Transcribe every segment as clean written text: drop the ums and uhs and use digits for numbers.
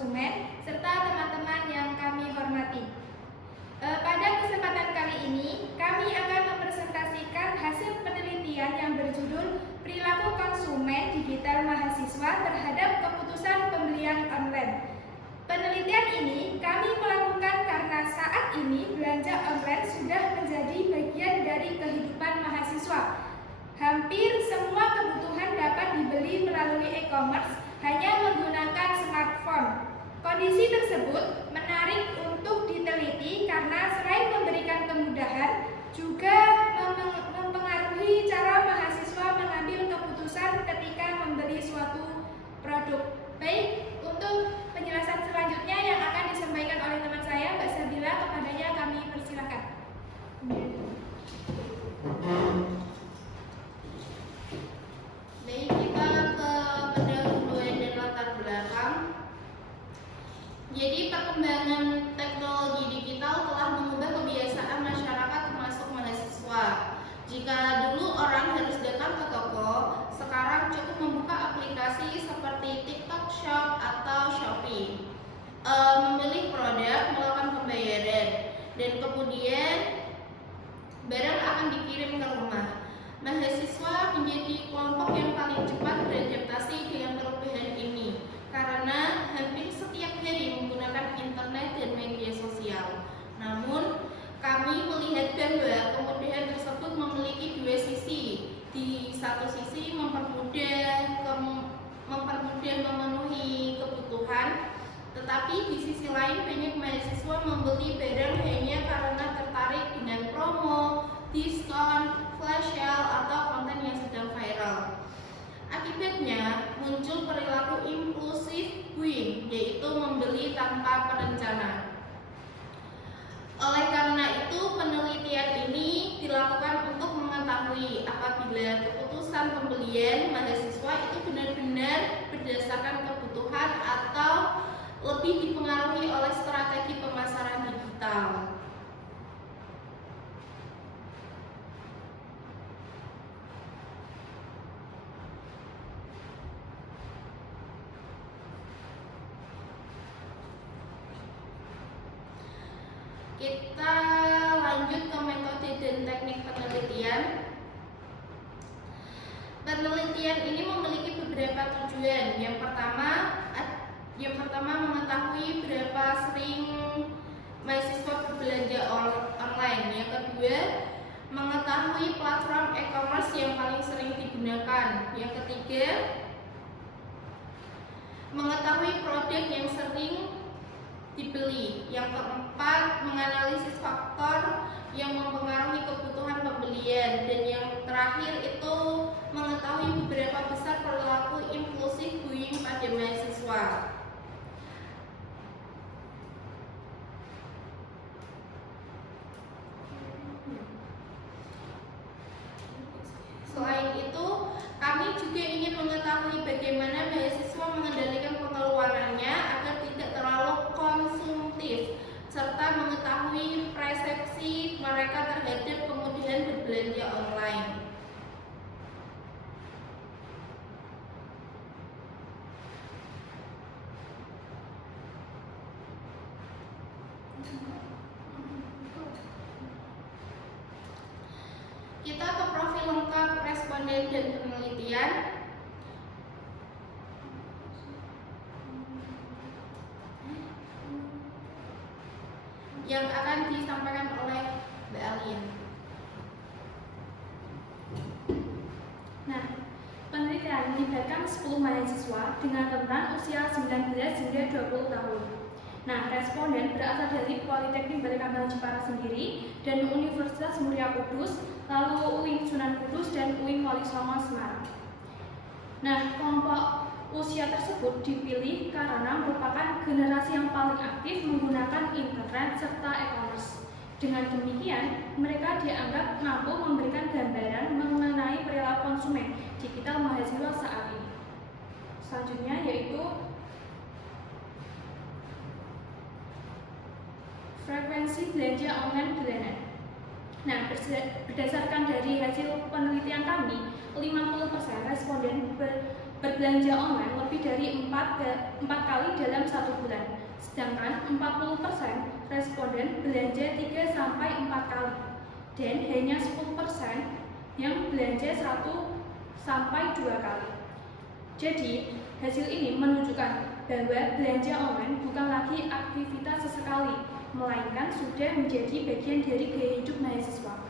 konsumen, serta teman-teman yang kami hormati. Pada kesempatan kali ini, kami akan mempresentasikan hasil penelitian yang berjudul Perilaku Konsumen Digital Mahasiswa Terhadap Keputusan Pembelian Online. Penelitian ini kami melakukan karena saat ini belanja online sudah menjadi bagian dari kehidupan mahasiswa. Hampir semua kebutuhan dapat dibeli melalui e-commerce hanya menggunakan smartphone. Kondisi tersebut menarik untuk diteliti karena selain memberikan kemudahan, juga mempengaruhi cara mahasiswa mengambil keputusan ketika membeli suatu produk. Baik, untuk penjelasan selanjutnya yang akan disampaikan oleh teman saya, Mbak Sabila, kepadanya kami persilakan. Baik, kita ke pendahuluan dan latar belakang. Jadi perkembangan teknologi digital telah mengubah kebiasaan masyarakat termasuk mahasiswa. Jika dulu orang harus datang ke toko, sekarang cukup membuka aplikasi seperti TikTok Shop atau Shopee, memilih produk, melakukan pembayaran, dan kemudian barang akan dikirim ke rumah. Mahasiswa menjadi kelompok yang paling cepat beradaptasi dengan perubahan ini karena hampir setiap hari menggunakan internet dan media sosial. Namun, kami melihat bahwa kemudahan tersebut memiliki dua sisi. Di satu sisi mempermudah memenuhi kebutuhan, tetapi di sisi lain banyak mahasiswa membeli barang hanya karena tertarik dengan promo, diskon, flash sale, atau konten yang sedang viral. Akibatnya muncul perilaku impulsif buying, yaitu membeli tanpa perencanaan. Oleh karena itu, penelitian ini dilakukan untuk mengetahui apabila keputusan pembelian mahasiswa itu benar-benar berdasarkan kebutuhan atau lebih dipengaruhi oleh strategi pemasaran digital. Kita lanjut ke metode dan teknik penelitian. Penelitian ini memiliki beberapa tujuan. Yang pertama mengetahui berapa sering mahasiswa berbelanja online. Yang kedua, mengetahui platform e-commerce yang paling sering digunakan. Yang ketiga, mengetahui produk yang sering dibeli. Yang keempat, menganalisis faktor yang mempengaruhi kebutuhan pembelian. Dan yang terakhir itu mengetahui beberapa besar perilaku impulsif buying pada mahasiswa. Selain itu, kami juga ingin mengetahui bagaimana mahasiswa mengendalikan pengeluarannya agar tidak terlalu konsumtif, serta mengetahui persepsi mereka terhadap kemudahan berbelanja online. Kita ke profil lengkap responden dan penelitian. Yang akan disampaikan oleh Mbak Alia. Nah, penelitian melibatkan 10 mahasiswa dengan rentan usia 19 hingga 20 tahun. Nah, responden berasal dari Politeknik Balikpapan Jepara sendiri dan Universitas Muria Kudus, lalu UIN Sunan Kudus dan UIN Wali Songo Semarang. Nah, kelompok usia tersebut dipilih karena merupakan generasi yang paling aktif menggunakan internet serta e-commerce. Dengan demikian, mereka dianggap mampu memberikan gambaran mengenai perilaku konsumen digital mahasiswa saat ini. Selanjutnya yaitu frekuensi belanja online bulanan. Nah, berdasarkan dari hasil penelitian kami, 50% responden berbelanja online lebih dari 4 kali dalam 1 bulan, sedangkan 40% responden belanja 3 sampai 4 kali, dan hanya 10% yang belanja 1 sampai 2 kali. Jadi, hasil ini menunjukkan bahwa belanja online bukan lagi aktivitas sesekali, melainkan sudah menjadi bagian dari gaya hidup mahasiswa.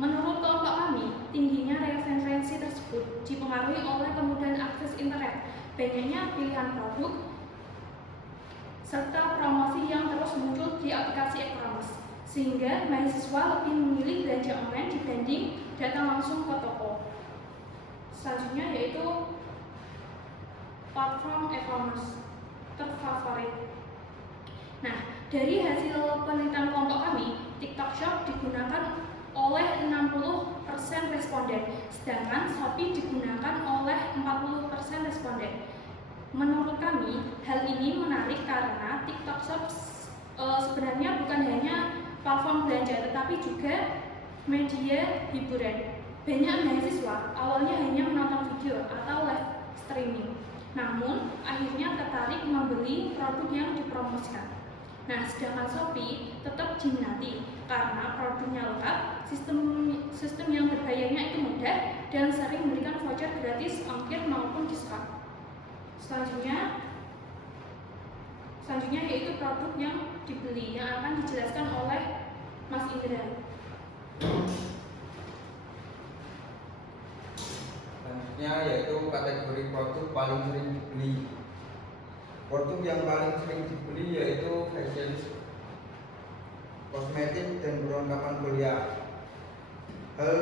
Menurut kelompok kami, tingginya referensi tersebut dipengaruhi oleh kemudahan akses internet, banyaknya pilihan produk, serta promosi yang terus muncul di aplikasi e-commerce, sehingga mahasiswa lebih memilih belanja online dibanding datang langsung ke toko. Selanjutnya yaitu platform e-commerce terfavorit. Nah, dari hasil penelitian kelompok kami, TikTok Shop digunakan oleh 60% responden, sedangkan Shopee digunakan oleh 40% responden. Menurut kami, hal ini menarik karena TikTok Shop sebenarnya bukan hanya platform belanja, tetapi juga media hiburan. Banyak mahasiswa awalnya hanya menonton video atau live streaming, namun akhirnya tertarik membeli produk yang dipromosikan. Nah, sedangkan Shopee tetap diminati karena produknya lengkap, sistem yang berbayarnya itu mudah, dan sering memberikan voucher gratis, ongkir maupun diskon. Selanjutnya yaitu produk yang dibeli, yang akan dijelaskan oleh Mas Indra. Selanjutnya yaitu kategori produk paling sering dibeli. Produk yang paling sering dibeli yaitu fashion, kosmetik, dan perlengkapan kuliah. Hal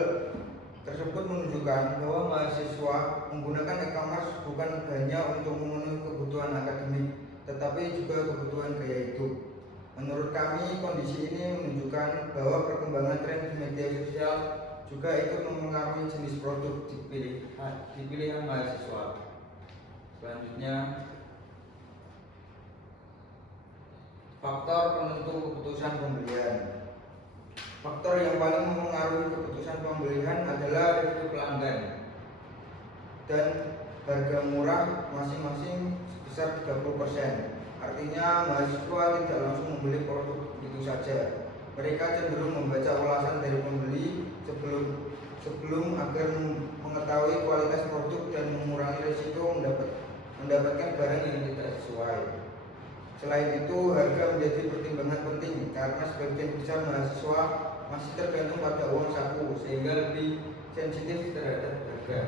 tersebut menunjukkan bahwa mahasiswa menggunakan e-commerce bukan hanya untuk memenuhi kebutuhan akademik, tetapi juga kebutuhan gaya hidup. Menurut kami, kondisi ini menunjukkan bahwa perkembangan tren di media sosial juga ikut mempengaruhi jenis produk dipilihan mahasiswa. Selanjutnya, faktor penentu keputusan pembelian. Faktor yang paling mempengaruhi keputusan pembelian adalah review pelanggan dan harga murah masing-masing sebesar 30%. Artinya mahasiswa tidak langsung membeli produk begitu saja. Mereka cenderung membaca ulasan dari pembeli sebelum agar mengetahui kualitas produk dan mengurangi risiko mendapatkan barang yang tidak sesuai. Selain itu, harga menjadi pertimbangan penting karena sebagian besar mahasiswa masih tergantung pada uang saku, sehingga lebih sensitif terhadap harga.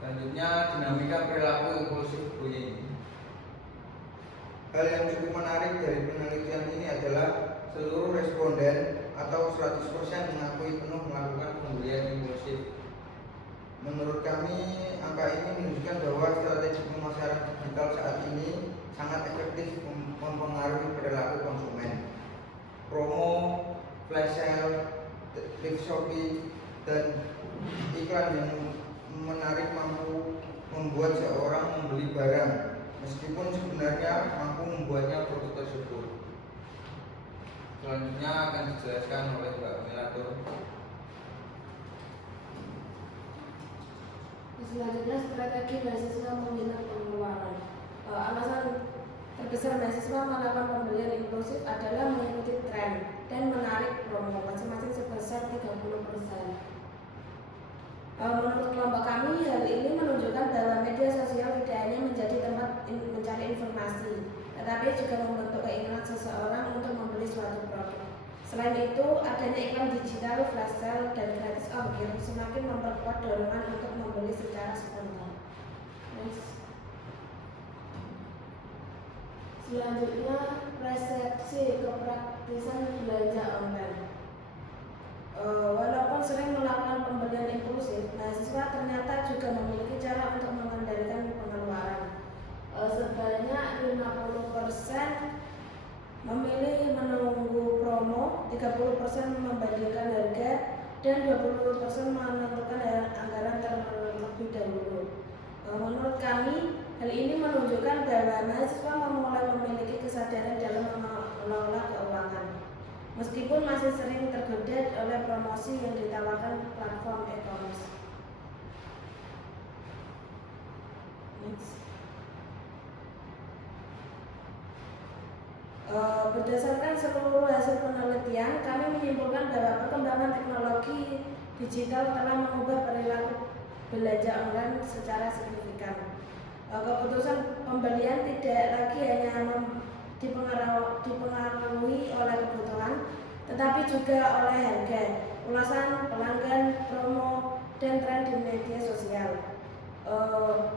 Selanjutnya, dinamika perilaku impulsif buying. Hal yang cukup menarik dari penelitian ini adalah seluruh responden atau 100% mengakui penuh melakukan pembelian impulsif. Menurut kami, angka ini menunjukkan bahwa strategi pemasaran digital saat ini sangat efektif mempengaruhi perilaku konsumen. Promo, flash sale, live shopping, dan iklan yang menarik mampu membuat seorang membeli barang, meskipun sebenarnya mampu membuatnya produk tersebut. Selanjutnya akan dijelaskan oleh Mbak Melatur. Selanjutnya, strategi mahasiswa menghemat pengeluaran. Alasan terbesar mahasiswa melakukan pembelian impulsif adalah mengikuti tren dan menarik promo masing-masing sebesar 30%. Menurut kelompok kami, hal ini menunjukkan bahwa media sosial tidak hanya menjadi tempat mencari informasi, tetapi juga membentuk keinginan seseorang untuk membeli suatu produk. Selain itu, adanya iklan digital, flash sale, dan gratis ongkir semakin memperkuat dorongan untuk membeli secara spontan. Selanjutnya, persepsi kepraktisan belanja online. Walaupun sering melakukan pembelian impulsif, mahasiswa ternyata juga memiliki cara untuk mengendalikan pengeluaran. Sebanyak 50% memilih menunggu promo, 30% membandingkan harga, dan 20% menentukan anggaran terlebih dahulu. Menurut kami, hal ini menunjukkan bahwa mahasiswa memulai memiliki kesadaran dalam mengelola keuangan. meskipun masih sering tergoda oleh promosi yang ditawarkan platform e-commerce. Next. Berdasarkan seluruh hasil penelitian, kami menyimpulkan bahwa perkembangan teknologi digital telah mengubah perilaku belanja online secara signifikan. Keputusan pembelian tidak lagi hanya dipengaruhi oleh kebutuhan, tetapi juga oleh harga, ulasan pelanggan, promo, dan tren di media sosial.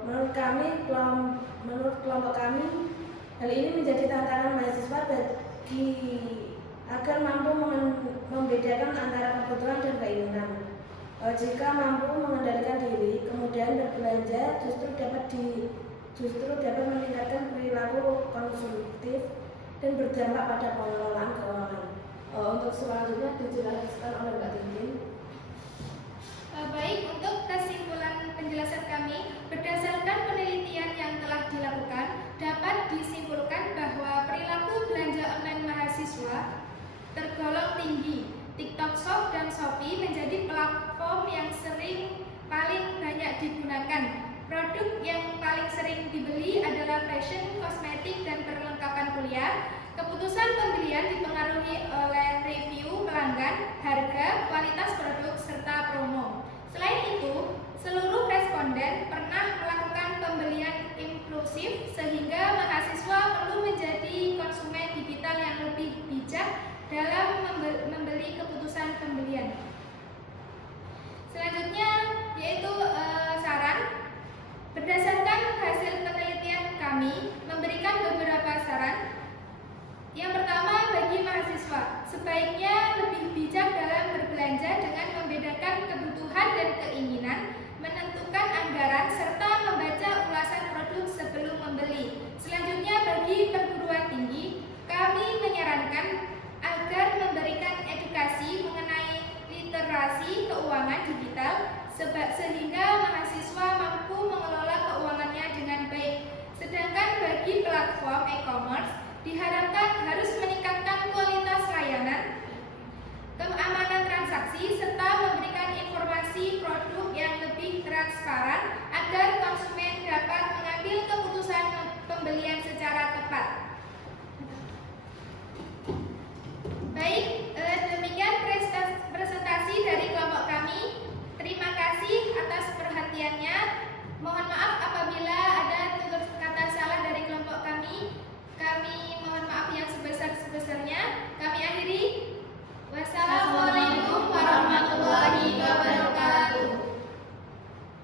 Menurut kelompok kami, hal ini menjadi tantangan mahasiswa agar mampu membedakan antara kebutuhan dan keinginan. Jika mampu mengendalikan diri, kemudian berbelanja justru dapat meningkatkan perilaku konsumtif dan berdampak pada pengelolaan keuangan. Untuk selanjutnya dijelaskan oleh Mbak Tintin. Baik, untuk kesimpulan penjelasan kami, berdasarkan penelitian yang telah dilakukan, dapat disimpulkan bahwa perilaku belanja online mahasiswa tergolong tinggi. TikTok Shop dan Shopee menjadi platform yang paling banyak digunakan. Produk yang paling sering dibeli adalah fashion, kosmetik, dan perlengkapan kuliah. Keputusan pembelian dipengaruhi oleh review pelanggan, harga, kualitas produk, serta promo. Selain itu, seluruh responden pernah melakukan pembelian impulsif sehingga mahasiswa perlu menjadi konsumen digital yang lebih bijak dalam membeli keputusan pembelian. Selanjutnya yaitu saran. Berdasarkan hasil penelitian kami memberikan beberapa saran. Yang pertama, bagi mahasiswa, sebaiknya lebih bijak dalam berbelanja dengan membedakan kebutuhan dan keinginan, menentukan anggaran, serta membaca ulasan produk sebelum membeli. Selanjutnya, bagi perguruan tinggi, kami menyarankan agar memberikan edukasi mengenai literasi keuangan digital sehingga mahasiswa mampu mengelola keuangannya dengan baik. Sedangkan bagi platform e-commerce diharapkan harus meningkatkan kualitas layanan, keamanan transaksi, serta memberikan informasi produk yang lebih transparan